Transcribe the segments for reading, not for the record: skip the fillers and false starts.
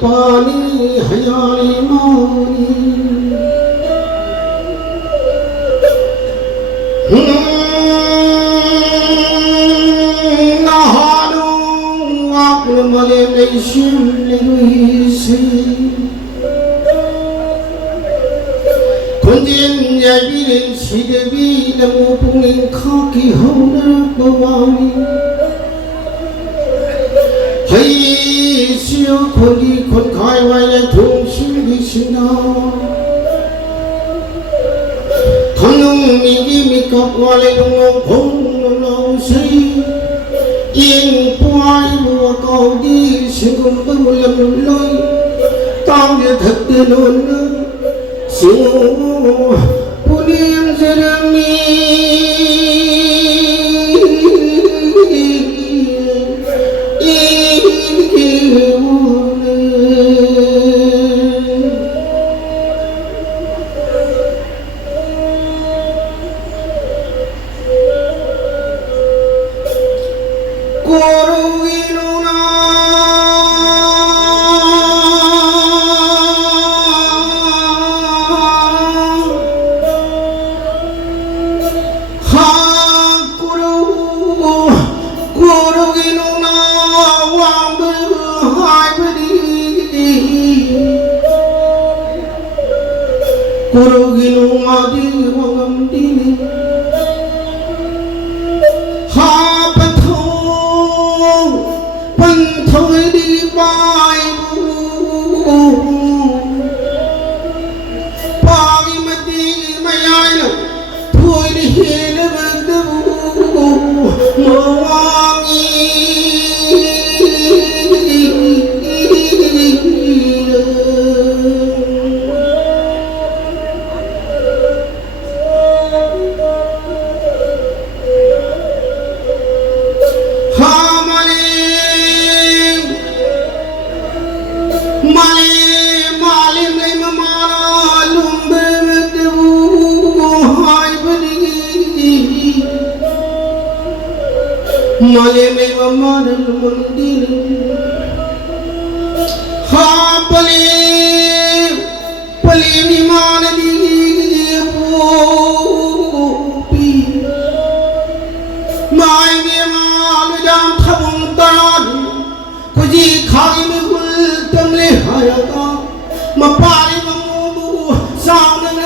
पानी हयाली मानी नहानो आकल मले में शिमले से kunjin yabirin sidewi lamu pungin khaki hona bawani hai siyo kholi khon khai wai thung sing sina thonung mi gi mi kop wale lung phong lo sei yên puai mùa cầu đi singum bu lam loi tang de thak de non Sungguh punim jerami Kuruginu madi wangam dini ha pathong di bai bu pagi mati mayai lo thui di hele badu mawangi Male में ममारल मंदिर हाँ पले निमान दी Poppy my में माल जाम खबुं तान कुजी खाई में गुल तमले हरगा मपारी ममू सामने न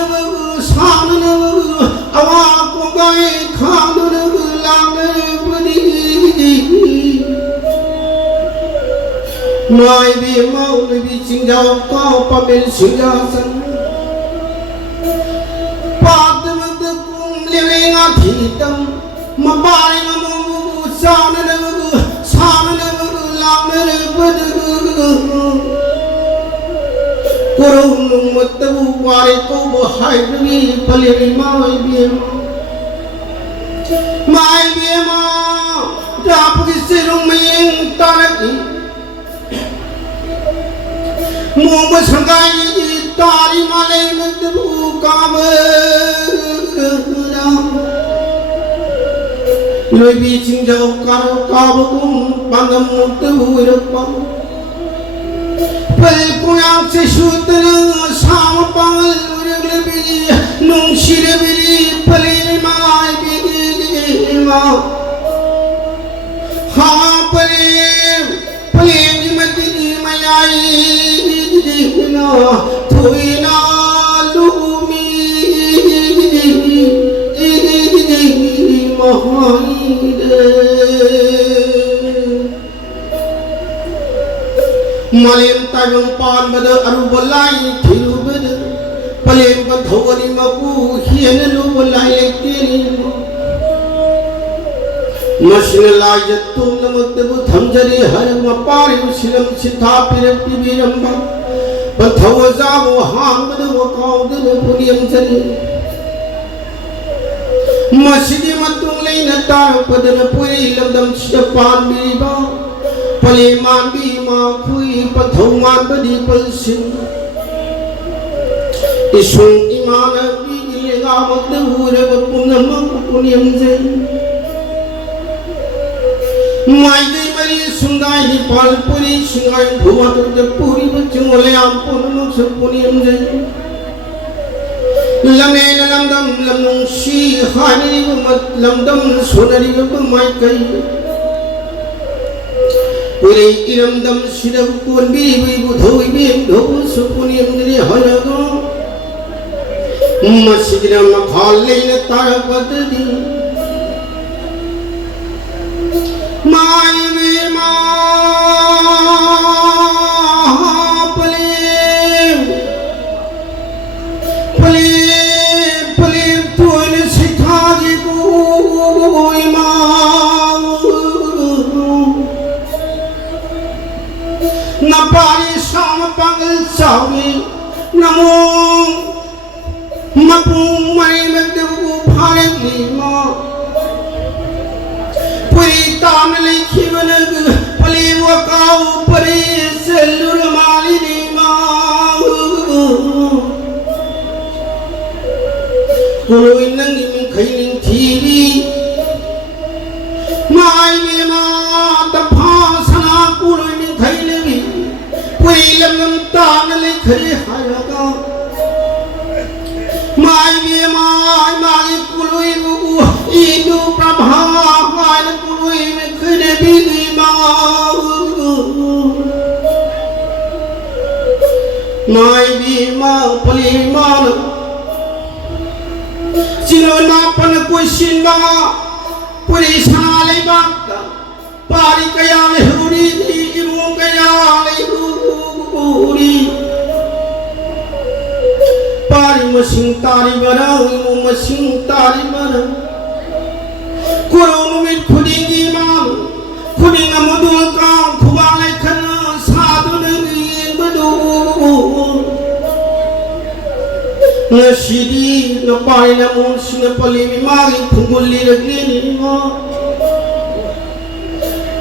अवा को गए खान न लांग Nói vì mau vì chính giáo có pa bên sinh ra sân pa tâm tâm cùng liên ngã thị tâm mà bài mà mù sao nên làm nên bất cô rung mất tu bài cô bộ hai vì pali mai bia mà đáp cái sự rung mình ta đấy Mumba sangai tari malai nadu kabe Loi bi cingjau karo kabe kum pandam tu irpa Pel kuyang se shuteng sama pangal uregle bi nung shire bi pali mai bi ma ha pali ni mati mayai na thui na lumi mahai malim tayong pan bada aru balai thiru bada palim ka thogani mabu hian lu balai lekini Mashin lajatum namak debu thamjari har mapari silam sitha pirapti biramba But Tawazamu Ham the Wakal the Punium Tani Masidi Matung Lane Tar Padan Puri Lamdam Shapan Biba Paliman Bima Kui Patoman Badi Pulsin Isung Imana Bigamak the Wureva Punamam Punium Zen My day Marie Sundai Palpuri Singai Bhuat the Puri Chungaleam Punam Punium Zen Lamen Lamdam Lamung Shi Hani Lamdam Sunari Maikai Puri Iramdam Sidapun Bibi Budhui Bim Dhu Supunium Dri Hanago Masidra Makhali Tarapati My Napari Sama Pangal Sawi Namo Mapu Maimatu Parima Puri Tamili Kivan Paliwa Kau Pari Selur Malima Guru Nangim Kailing TV My the Pasana Guru Kailing William Tamili Kari Hayaga My Kulu Idu Prabha My Kulu Kudebima My Bima Poliman Silona Panakushima Purisale Baka Parikayale Huri Imukayale Huri Pari Masing Tari Bara Masing Tari Bara Kurunu mit Kudingi Man Kudinga Mudul Kam Kubale Kana Sadu Nagi Badu Nashidi Napari Namun Sinapali Mari Punguli Ragini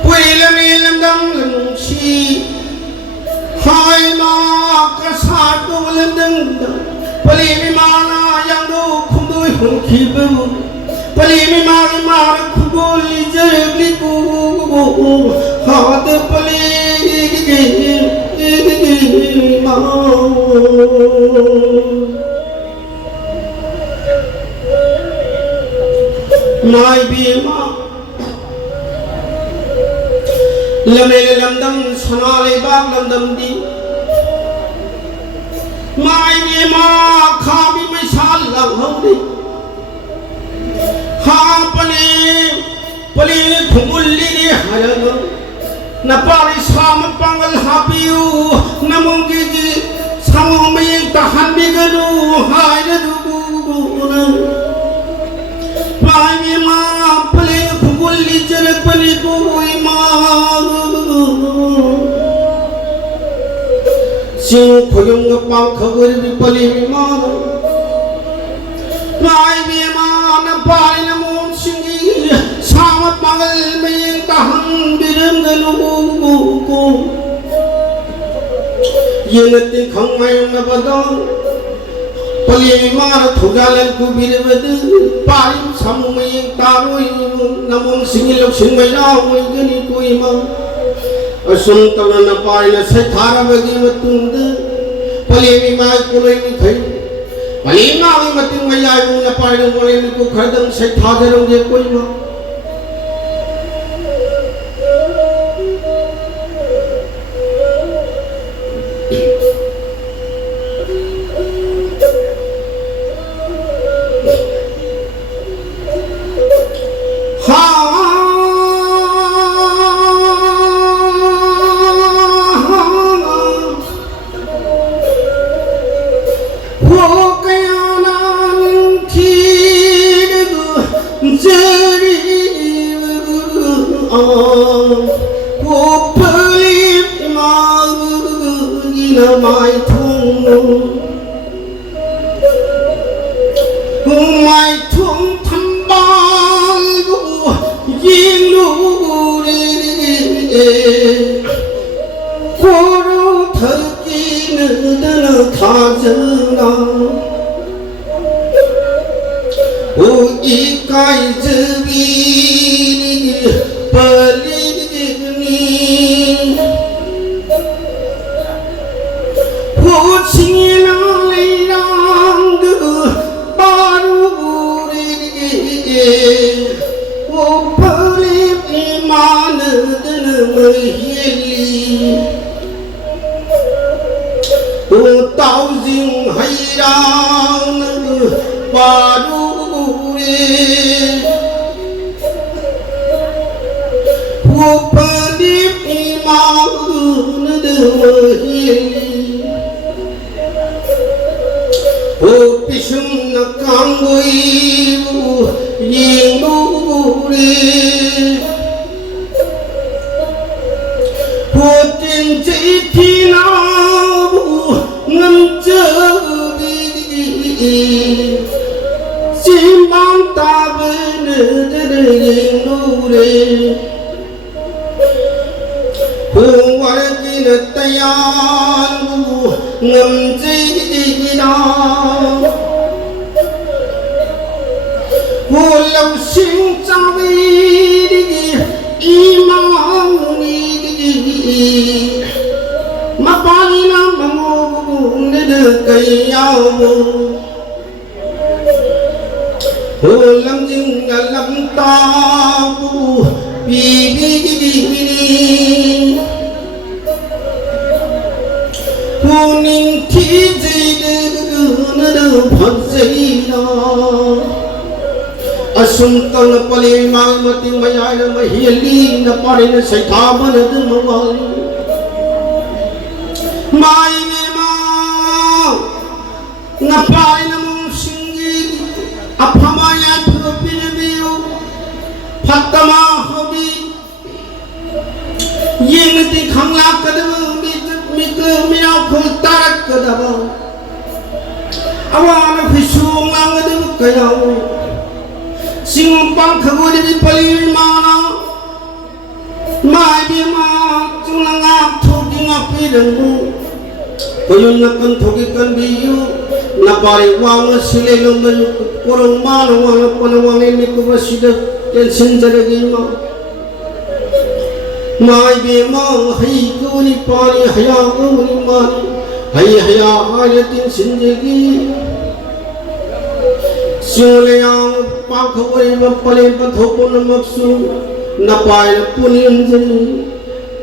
Puelam Elandam Lamushi Hai Ma Kasadu Landam Palimi Mana Yango Kudu Hunkibu Palimi Mara Kubuli Jergli Kubu Hot Pali My Bima Lamele Lamdam Sanale Bab Lamdam Di My Bima Kabi Mishal Lamhodi Hapani Pali Pumuli Hayam Napari Sam Pangal Hapiu Namungi Samumi Tahan Biganu Hayadu My Bima Pali Pumuli Jerepali Puima Sing Puyung Pang Kaguri Pali Mano My Bima Napari Namun Singi Sama Pangal Maying Tahan Biram Galuku Yenati Kang Mayang Nabadon Pali Mara Thujalan Kubirivadu Pari Samu Maying Taru Namun Singi Luxing Mayna Wigani Kuima Asum Talana Parina Sathara Bagimatu Pali Mai Kulay Kai Palima Mating Mayayu na Parina Kulay Kukadam Sathara Kuima Journey 他人啊，我一该这里不离你，我亲了来让个巴鲁里，我不离马呢的么夜里。我到人海让那巴鲁里，我不离马呢的么夜里，我必须那刚为我引路里，我点这天那。我这里心忙大奔的引路嘞，我给了太阳路，我这里那，我老心早为的一忙你，马把你那么。cây nhau hồ lâm dưng lâm ta bi bi hồ ninh thi gì nó đâu phật gì đó asum tang na pali mang mati mayai na mahili na pari na say thaba na dumawali mai na pai na mong singi apamaya pinabiyo patama hobi yen ti khangla kadam mi miao khol tarak kadaba awana phisung lang kadam kayaw sing pang khagodi bi pali mana mai bi ma chunanga thogi ngapi rengu koyon nakan thogi kan biyo napari wang sile lomban korong mana wang panawang ini ko masida tension jaragi ma mai be ma hai ko ni pani haya ko ni ma hai haya ayatin sindagi sule yang pa khoi ma pale pa thopon maksu napai punin jani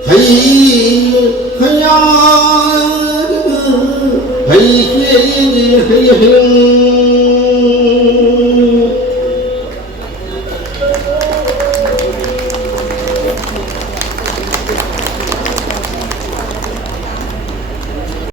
hai haya hey hey hey hey